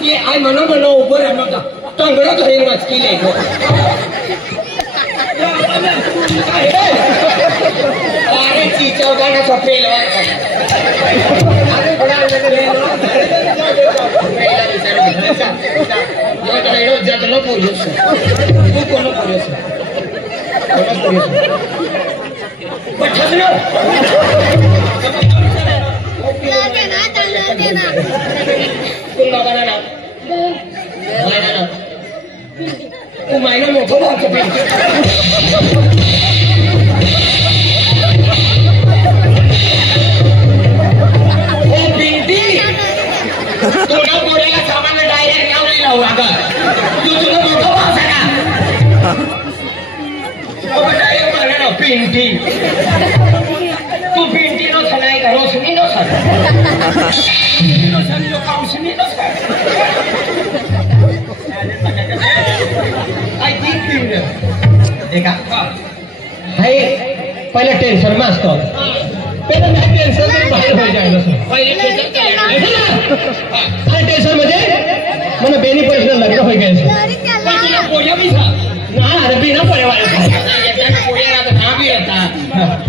ती आय म्हणो उभं राहणं टंगडं धरून वाचकी लेखो अरे चिचव गाण्याचा पेलवान अरे थोडा जगलो पोलीस तू कोण पोलीस तू महिना मोठं तुला पोऱ्याला सामान्य डायरेक्ट लावली लावू अगं तू तुला मोठं भाव सांगा डायरेक्ट मला ना पिंटी तू पिंटी नो छनाय का रोशनी नो छन काउशनी नो छन आई थिंक पिंड देखा भाई पहले टेंशन में असतो पहले मैं टेंशन में बाहर हो जाएगा पहले टेंशन मध्ये મને બેની પૈસા લગ્ન હોઈ ગયા છે પછી પોડિયા બી થા ના અરે બેના પોડિયા વાળા એટલે પોડિયા તો ના બી હતા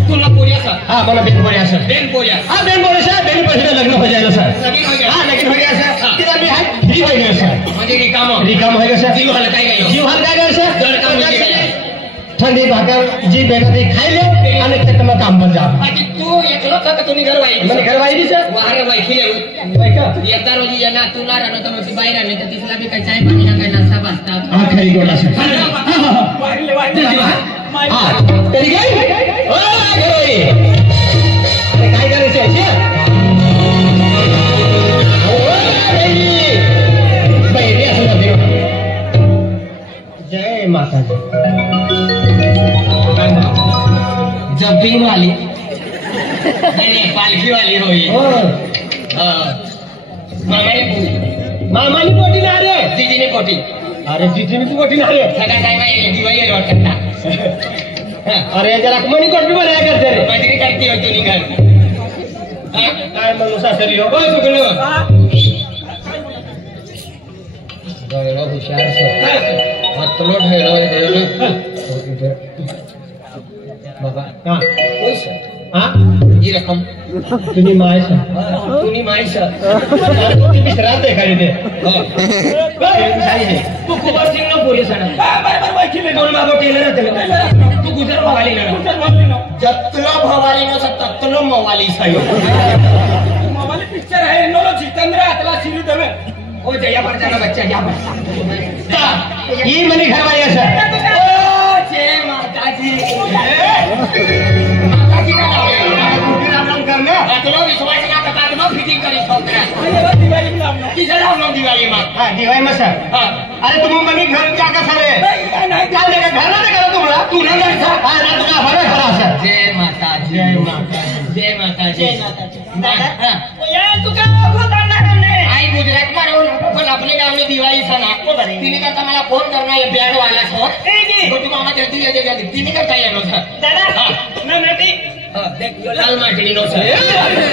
તુલા પોડિયા था हां મને બેન પોડિયા છે બેન પોડિયા हां બેન પોડિયા છે બેની પૈસા લગ્ન हो जाएगा सर लग्न हो गया हां लग्न हो गया सर किधर भी है फ्री हो गया सर म्हणजे रिकाम हो गया सर जीव हलकाई गयो जीव हलकाई गयो सर घर काम हो गया ठंडी भाकर जी बेटा दे खाई ले અને ખેતમાં કામ પર જા બાકી તું એકલો થક તુની ઘરવાઈ મને ઘરવાઈ દી છે વારે વાઈ ખીલે વાઈ का एकदा रोजी येना तुला रानो तर मग बाहेर आले तर तिसला बी काय चाय पाणी ना काय नाश्ता बसता हा खरी गोडा सर वाढले हा तरी काय ओ गई अरे काय करायचं आहे ओ गई बैरी असं ना जय माता दी जब भी वाली नहीं पालकी वाली होई मामानी पोटी ना रे दीदीने पोटी अरे दीदीने तू पोटी ना रे सगळा टाइम आहे दिवाळी आहे वाटता अरे जरा मनी कोटी बनाया करते रे मजरी करती हो तू निघाल हां काय म्हणू सासरी हो बोल सुगलो गळो हुशार से हातलो ढेरो बाबा हां कोई सर हां ये रकम तुनी मायसा तू विसरात आहे का रे तू कुमार सिंग ना पोलीस आहे बरोबर वाचले दोन बाबा केले ना तू गुजर भवाली ना जत्तलो भवाली ना तत्तलो मवाली सायो मवाली पिक्चर है नो जितेंद्र अतला सिरी देवे ओ जया पर जाना बच्चा या पर ये मनी घरवाई है सर ओ जय माताजी माताजी का नाम करना अतलो विश्वास ना बता दो फिटिंग करी छोकरा दिवाली में नाम किसे नाम दिवाली में हां दिवाली में सर हां अरे तुम मनी घर क्या कर सर नहीं क्या लेगा घर ना करो तुमरा तू ना कर हां ना तुका हवे खरा सर जय माताजी हां या तू का बोलना हमने आई गुजरात में रहूं पण अपने गांव में दिवाली सना तिने का मला फोन करना ये बैंड वाला सो तो तू मामा जल्दी तिने का काय नो सर दादा ना नटी देख यो लाल माटी नो सर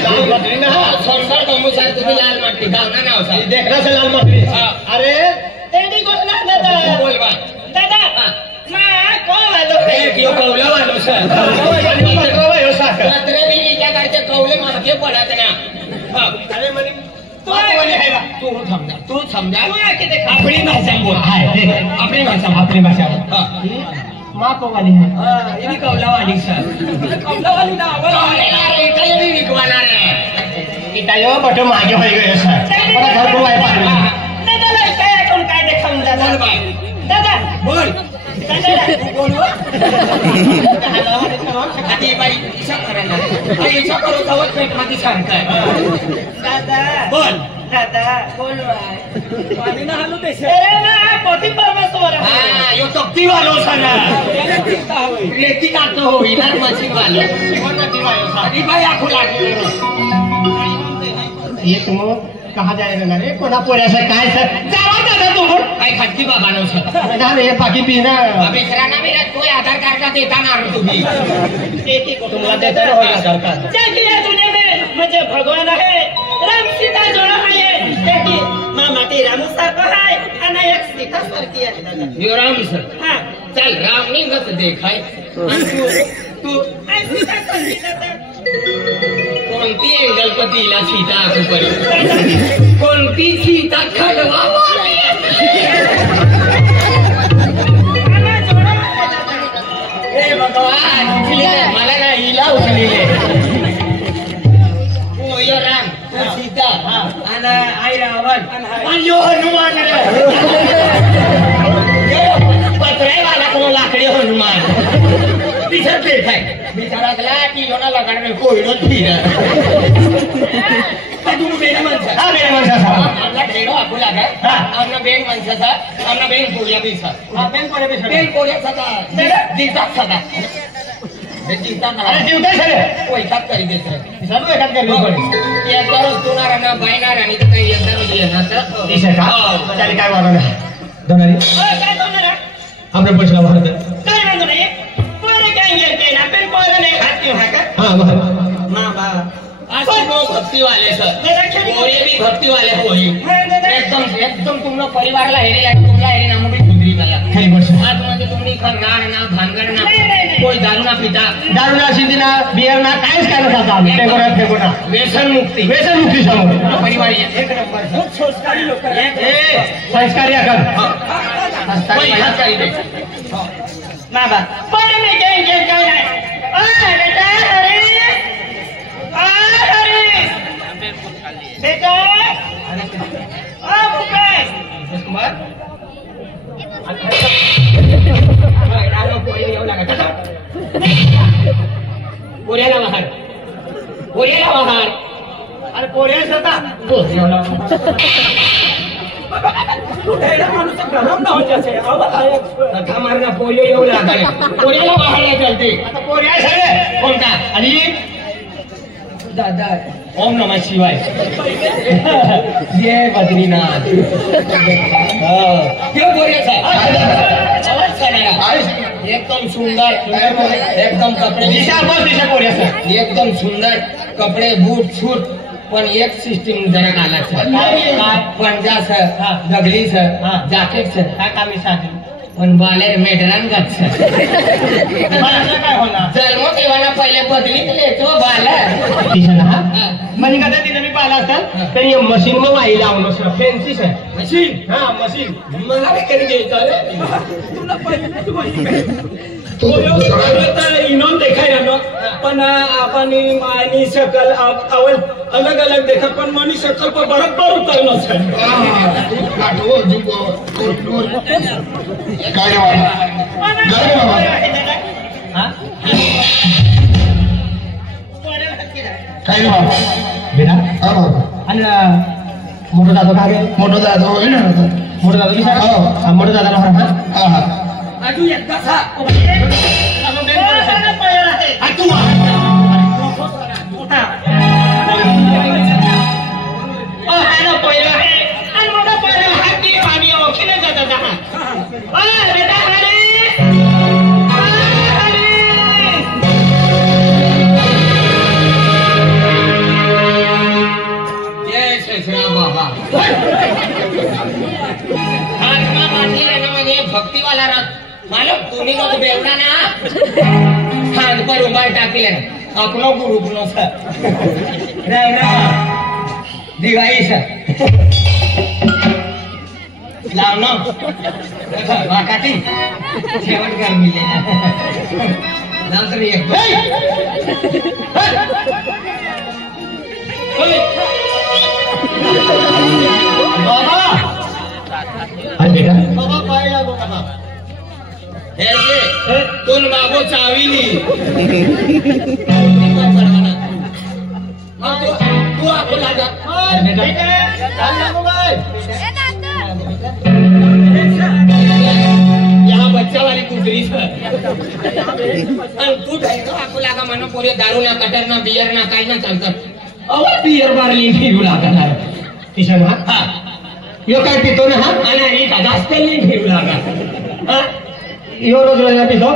लाल माटी ना सरसर कमु सर तुम्ही लाल माटी गाव ना नाव सर देख रहा से लाल माटी अरे तेरी गोला दादा बोल बा दादा मैं कौन वालो एक यो कौला वालो सर कौवा यो सर रात्रे भी क्या करते कौले मागे पडत ना अरे मने तू वाली है बा तू समझा तू आके देख अपनी भाषा बोल हाय अपनी भाषा हां मां को वाली है हां ये भी कौला वाली सर कौला वाली ना अरे काय भी विकवाना रे इटायो बटो मागे होई गयो सर मला घर को वाई पाडला दादा काय कोण काय देखाऊन दादा दादा बोल दादा बोल आधी बाई हिसाब करायला आणि हिसाब करू तवत पेट मध्ये सांगताय दादा बोल पानी ना हालो देशे अरे ना पति परमेश्वर हां यो तक्ती वालो सना लेती का तो होई ना मछली वालो कोण तक्ती वालो सा अरे भाई आखो लागी ये तुम कहां जाएगा ना रे कोना पोऱ्याचा काय सर जावा दादा तुम काय खाती बाबा नो सर ना रे बाकी बिना अभी सराना मेरा कोई आधार कार्ड का देता ना तुम्ही एक तुम्हाला देता ना आधार कार्ड क्या किया तूने में मुझे भगवान है राम सीता जोड़ा है देखिए मामा ते रामू सारखं आहे आणि एक सीता सारखी आहे दादा. यो राम सर हा चल राम निघत देखाय तू सीता सारखी दादा. कोणती गणपतीला सीता आजूपर्यंत कोणती सीता खडवा भगवान मला ना हिला उचलेले यो राम सीता आणि आई रावण आणि यो हनुमान पत्रेवाला कोण लाकडी हनुमान दिसत देखाय बिचारातला की योना लगाडणे कोयडोच फिर तुम्ही बेन माणसा हा बेन माणसा आपला ठेडो आपू लागा आपला बेन माणसाचा आपला बेन पोळ्या बिसा हा बेन पोळ्याचा दिवसात सदा जीवता एकात करी देत सर्व एकात करी एकदा रोज दोनार ना बायनार आणि काही एकदा रोज येणार तर काय वागवणार दोनारी काय दोनार आपल्या पैशाला भारत काय वागव नाही पोरे काय गेलते ना पण पोरे नाही खाती हा का हा मामा भक्ति वाले सर पोरे भी भक्ति वाले होई एकदम तुमनो परिवारला हेरे या तुमला हेरे ना मुली सुधरी मला खरी गोष्ट आज म्हणजे तुम्ही खरगार ना भानगड ना कोई दारू ना पिता दारू ना सिंधीना बियर ना काहीच काय ना खाता आम्ही फेगोना व्यसन मुक्ती समोर परिवार एक नंबर संस्कारी लोक संस्कारी आकर संस्कारी दे बाबा पण मी काय काय नाही बेटा बेटा कुमार पोऱ्याला वाहन अरे पोऱ्याच होता मारणा पोलिओ येऊ लागले पोऱ्याला वाहायला चालते आता पोऱ्या सगळे कोणता आणि दादा ओम नमः शिवाय जय बद्रीनाथ एकदम सुंदर एकदम कपडे एकदम सुंदर कपडे बूट सूट पण एक सिस्टीम जरा अलग पंजा sir Dagli sir jacket sir काय कामी साधी पण बालेर मेडरान गत सर काय होणार जन्म केव्हा पहिले बदली लेतो बाला म्हणजे कदा तिथं मी पाहिला असतात तरी मशीन मग आई लावून फॅन्सी सर मशीन हा मशीन मला काय कधी घ्यायचं इनोन देखाय ना पण आपण आणि शकल अवल अलग अलग देखा पण मनी शकल पर बरोबर उतर न सर काय काय बेटा हा आणि मोठो दादो का गे मोठो दादो होय ना मोठो दादो की सर हा मोठो दादा हा हा आजू एकदा सा भक्ति वाला रात मालूम तुम्ही मग बेवडा ना खान पर उबार टाकले अपनो गुरु गुनो सर राम राम दिवाई सर लावनो वाकाती शेवट कर मिले नंतर एक बाबा अरे बेटा बाबा पाय लागो बाबा तुम बाबो चावीली तू आपको लागा यहाँ बच्चा वाली कुतरी तू आपको लागा मनो पूरे दारू ना कटर ना बियर ना काय ना चालतात अहो बियर मारली फिरू लागणार किशन हा यो काय पितो ना हा आणि जास्त फिरू लागा यो रोज पितो